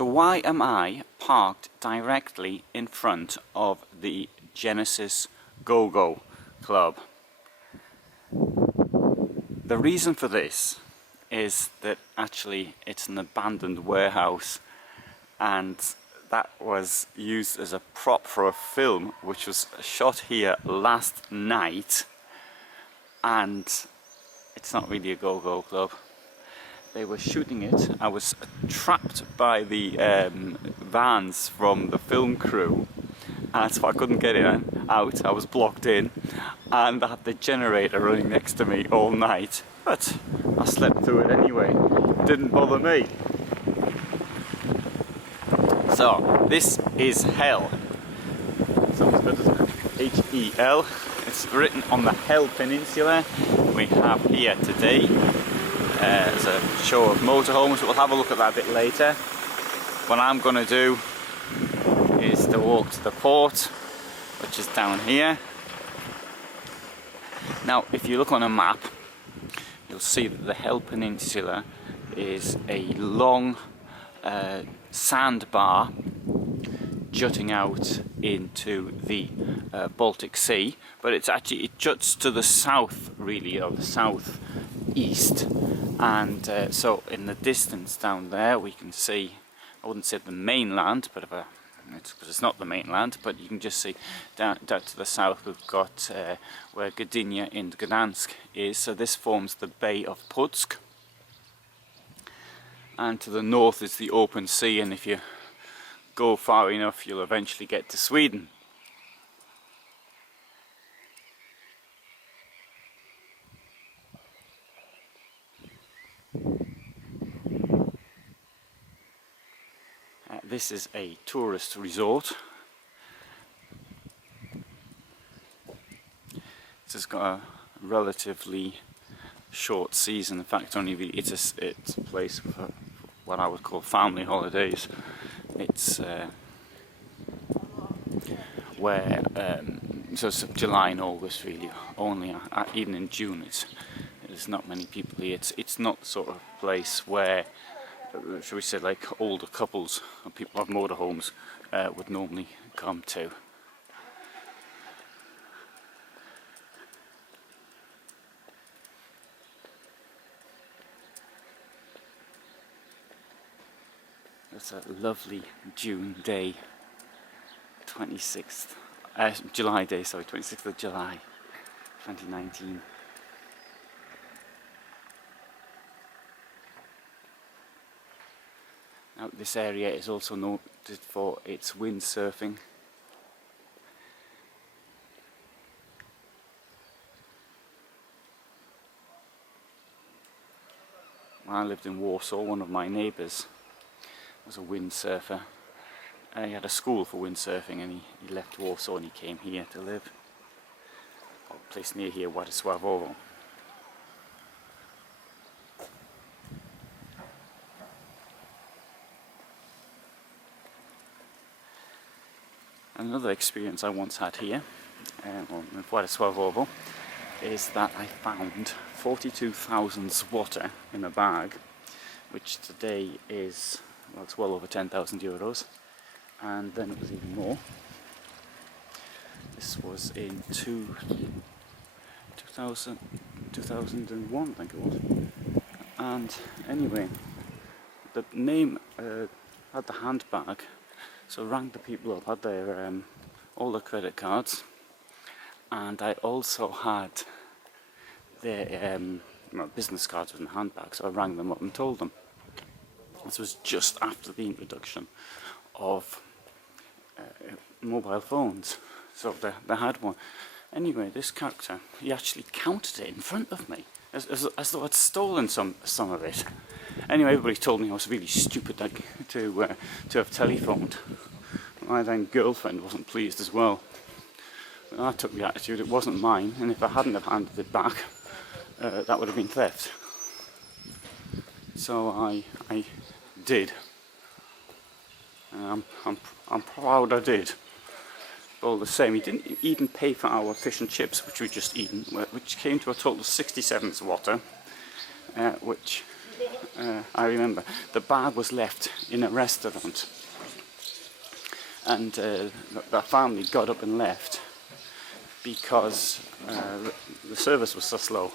So why am I parked directly in front of the Genesis Go-Go Club? The reason for this is that actually it's an abandoned warehouse, and that was used as a prop for a film which was shot here last night, and it's not really a go-go club. They were shooting it. I was trapped by the vans from the film crew, and so I couldn't get it out. I was blocked in, and I had the generator running next to me all night, but I slept through it anyway. Didn't bother me. So this is hell. Sounds good, doesn't it? H-E-L. It's written on the Hell Peninsula. We have here today as a show of motorhomes. We'll have a look at that a bit later. What I'm going to do is to walk to the port, which is down here. Now, if you look on a map, you'll see that the Hell Peninsula is a long sandbar jutting out into the Baltic Sea, but it juts to the south, really, or the southeast, and so in the distance down there we can see, I wouldn't say the mainland, but it's not the mainland, but you can just see down to the south we've got where Gdynia in Gdansk is, so this forms the Bay of Puck, and to the north is the open sea, and if you go far enough you'll eventually get to Sweden. This is a tourist resort. This has got a relatively short season. In fact, only really it's a place for what I would call family holidays. It's where so it's July and August really. Only even in June, there's not many people here. It's not the sort of place where, shall we say, like older couples or people with motorhomes would normally come to. It's a lovely June day, 26th, July day, sorry, 26th of July, 2019. Now, this area is also noted for its windsurfing. When I lived in Warsaw, one of my neighbours was a windsurfer. He had a school for windsurfing, and he left Warsaw and he came here to live. A place near here, Władysławowo. Another experience I once had here, in Władysławowo, is that I found 42,000 złoty in a bag, which today is, well, it's well over 10,000 euros, and then it was even more. This was in 2001, I think it was. And anyway, the name had the handbag, so I rang the people up, had their all the credit cards, and I also had their business cards in the handbag, so I rang them up and told them. This was just after the introduction of mobile phones, so they had one. Anyway, this character, he actually counted it in front of me, as though I'd stolen some of it. Anyway, everybody told me I was really stupid to have telephoned. My then girlfriend wasn't pleased as well. I took the attitude it wasn't mine, and if I hadn't have handed it back, that would have been theft. So I did. I'm proud I did. But all the same, he didn't even pay for our fish and chips, which we'd just eaten, which came to a total of 67 zloty, which I remember the bag was left in a restaurant, and the family got up and left because the service was so slow.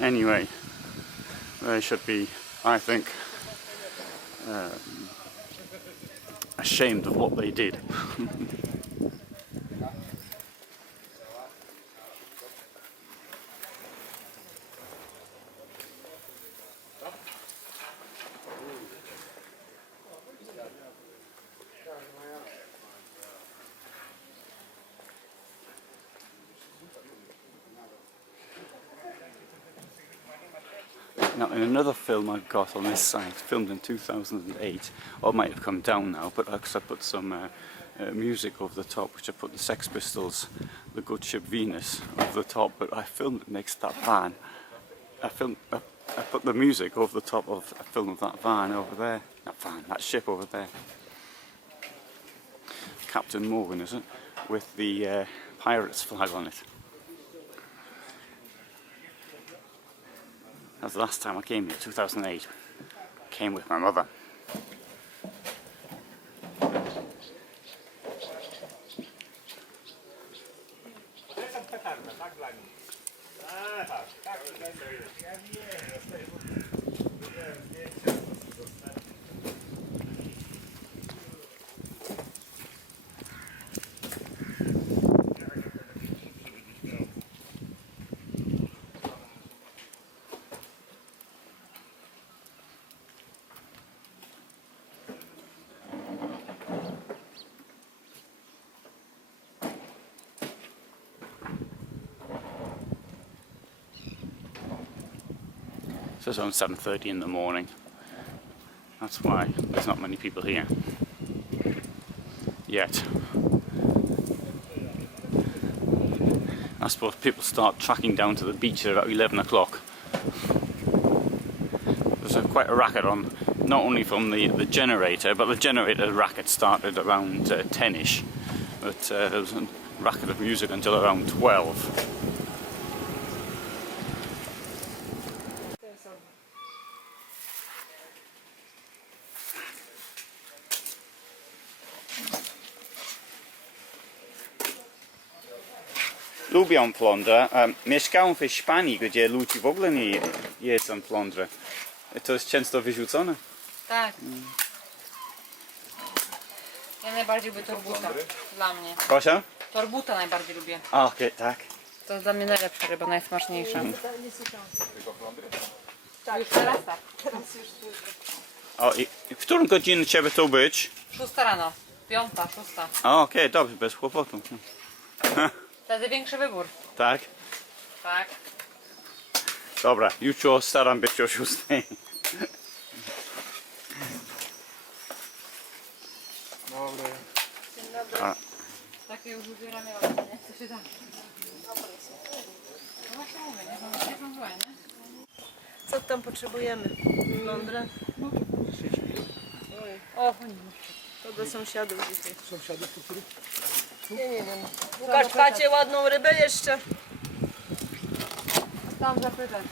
Anyway, they should be, I think, ashamed of what they did. Now, in another film I've got on this site, filmed in 2008, or it might have come down now, but because I put some music over the top, which I put the Sex Pistols, The Good Ship Venus, over the top, but I filmed it next to that van. I put the music over the top of a film of that van over there. That ship over there. Captain Morgan, is it? With the pirates flag on it. That was the last time I came here, 2008. Came with my mother. So it's around 7:30 in the morning. That's why there's not many people here yet. I suppose people start tracking down to the beach at about 11 o'clock. There's quite a racket on, not only from the generator, but the generator racket started around 10ish. But there was a racket of music until around 12. Lubią flądrę. Mieszkałem w Hiszpanii, gdzie ludzie w ogóle nie jedzą flądrę. To jest często wyrzucone. Tak. Ja najbardziej lubię torbuta. Dla mnie. Proszę? Torbuta najbardziej lubię. A, okej, tak. To jest dla mnie najlepsza ryba, najsmaczniejsza. Już teraz tak. O, i w którą godzinę trzeba tu być? 6 rano. 5, 6. A, okej, dobrze, bez kłopotu. Wtedy większy wybór. Tak? Tak. Dobra, jutro staram być o 6. Dobry. Dzień dobry. Takie już ubieramy, ale nie chce się dać. No właśnie mówię, nie są złe, nie? Co tam potrzebujemy? Lądrę? O, To do sąsiadów dzisiaj. Sąsiadów, to których? Nie wiem. Łukasz, macie ładną rybę jeszcze? tam zapytać.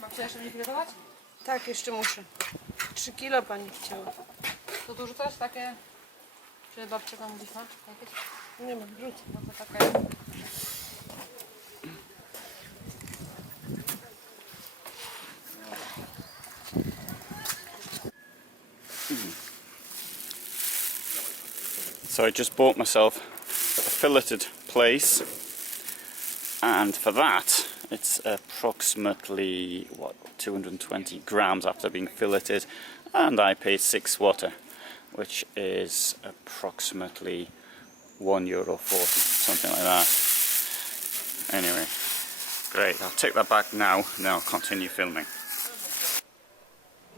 Mam się jeszcze nie filerować? Tak, jeszcze muszę. 3 kilo pani chciała. To tu rzucasz takie... Czy babcia mówisz, ma? Jakieś? Nie ma, wrzuć. No to takie... So I just bought myself a filleted plaice, and for that it's approximately, what, 220 grams after being filleted, and I paid €6, which is approximately €1.40, something like that. Anyway, great, I'll take that back now, and then I'll continue filming.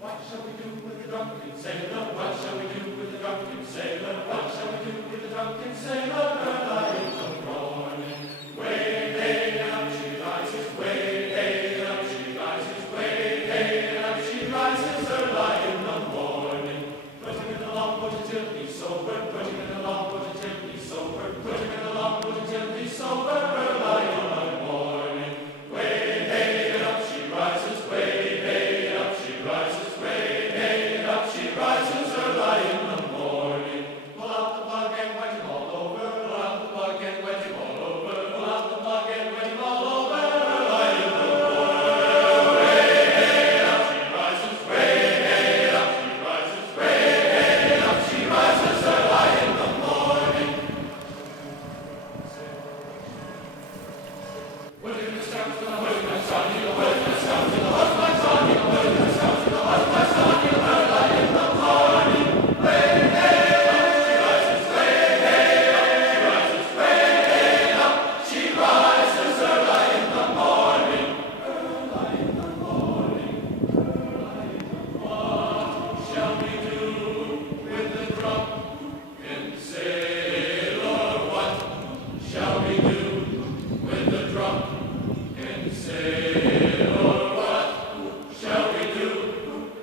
What shall we do with the drunken sailor? What shall we do with the drunken sailor? What shall we do with the drunken sailor? Early in the morning, way hey and up she rises, way hey and up she rises, way hey and up she rises, early in the morning. Put him in the longboat until he's sober, put him in the longboat until he's sober, put him in the longboat until he's sober, early in the morning. Way hey and up she rises, way hey and up she rises. She rises early in the morning. Pull out the plug and wet him all over. Pull out the plug and wet him all over. Pull out the plug and wet him all over. Early in the morning. Way hey up she rises. Way hey up she rises. Way hey up she rises early in the morning. Put in the scout to the husband, Sonny. Put in the scout to the husband, Sonny. Put in the scout to the husband, Sonny. Early in the morning. Way hey up she rises. Way hey up she rises. Way hey up she rises early in the morning. Early in the morning. Early in the morning. What shall we do with the drunken sailor? What shall we do with the drunken sailor? What shall we do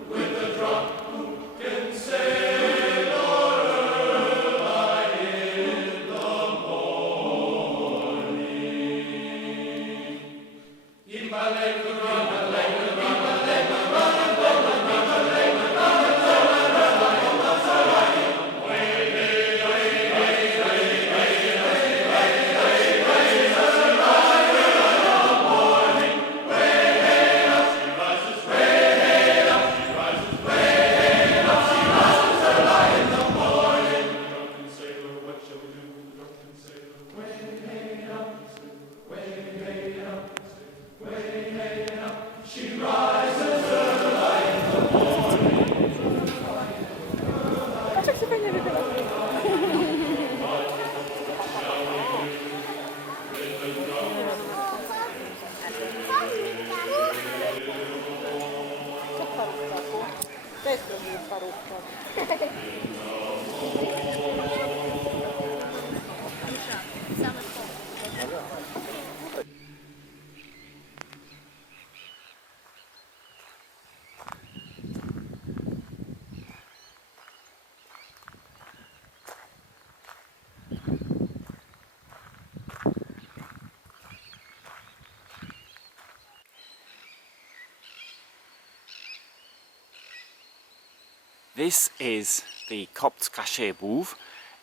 with the drunken sailor early in the morning? Patrz jak się fajnie wygląda. Co parówka? To jest prawdziwa parówka. This is the Copts Cache Bouve.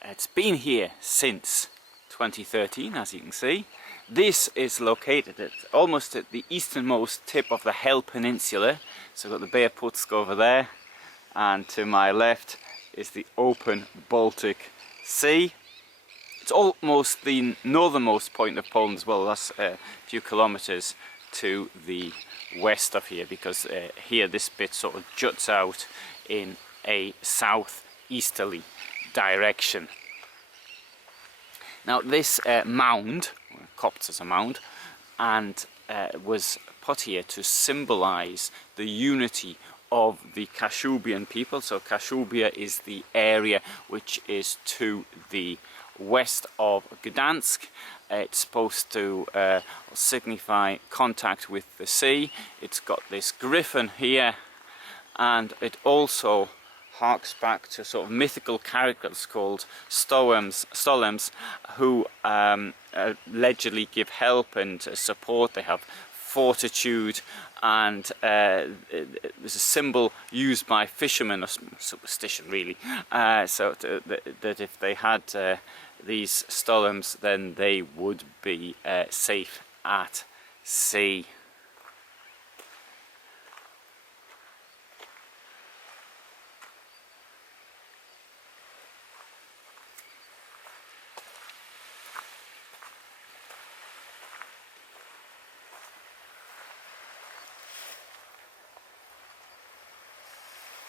It's been here since 2013, as you can see. This is located almost at the easternmost tip of the Hell Peninsula. So we've got the Bay of Putsk over there, and to my left is the open Baltic Sea. It's almost the northernmost point of Poland as well. That's a few kilometers to the west of here, because here this bit sort of juts out in a southeasterly direction. Now this mound, Copts as a mound, and was put here to symbolize the unity of the Kashubian people. So Kashubia is the area which is to the west of Gdansk. It's supposed to signify contact with the sea. It's got this griffin here, and it also harks back to sort of mythical characters called Stolems, who allegedly give help and support. They have fortitude and it was a symbol used by fishermen, or superstition really, so that if they had these stolons, then they would be safe at sea.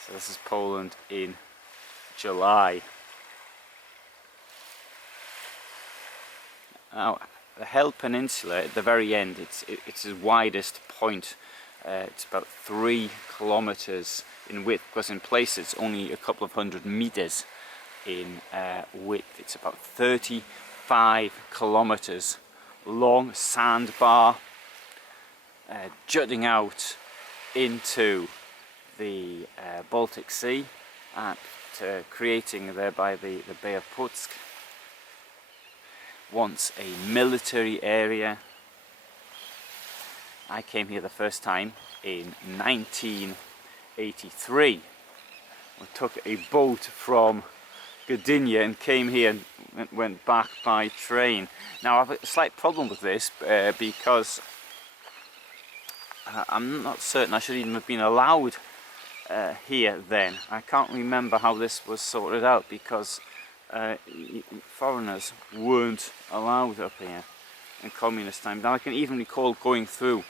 So this is Poland in July. Now, the Hel Peninsula at the very end, it's its widest point. It's about 3 kilometers in width, because in places only a couple of 100 meters in width. It's about 35 kilometers long, sandbar, jutting out into the Baltic Sea, and creating thereby the Bay of Putsk. Once a military area. I came here the first time in 1983. We took a boat from Gdynia and came here and went back by train. Now I have a slight problem with this because I'm not certain I should even have been allowed here then. I can't remember how this was sorted out, because foreigners weren't allowed up here in communist times. Now I can even recall going through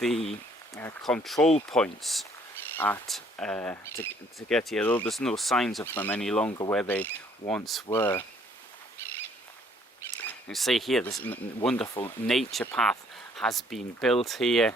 the control points at to get here, though there's no signs of them any longer where they once were. You see here, this wonderful nature path has been built here.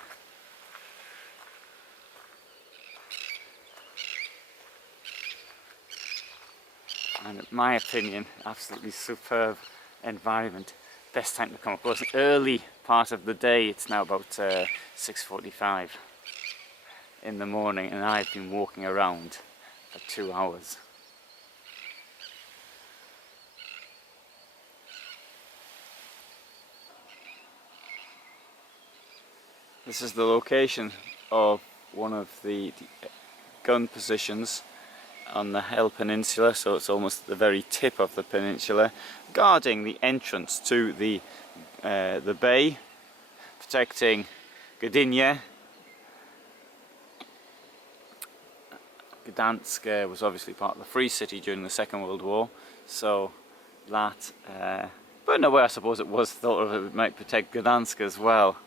And in my opinion, absolutely superb environment. Best time to come. Of course, early part of the day. It's now about 6:45 in the morning, and I've been walking around for 2 hours. This is the location of one of the gun positions on the Hel Peninsula, so it's almost the very tip of the peninsula, guarding the entrance to the bay, protecting Gdynia. Gdansk was obviously part of the Free City during the Second World War, so that, but in a way I suppose it was thought of it might protect Gdansk as well.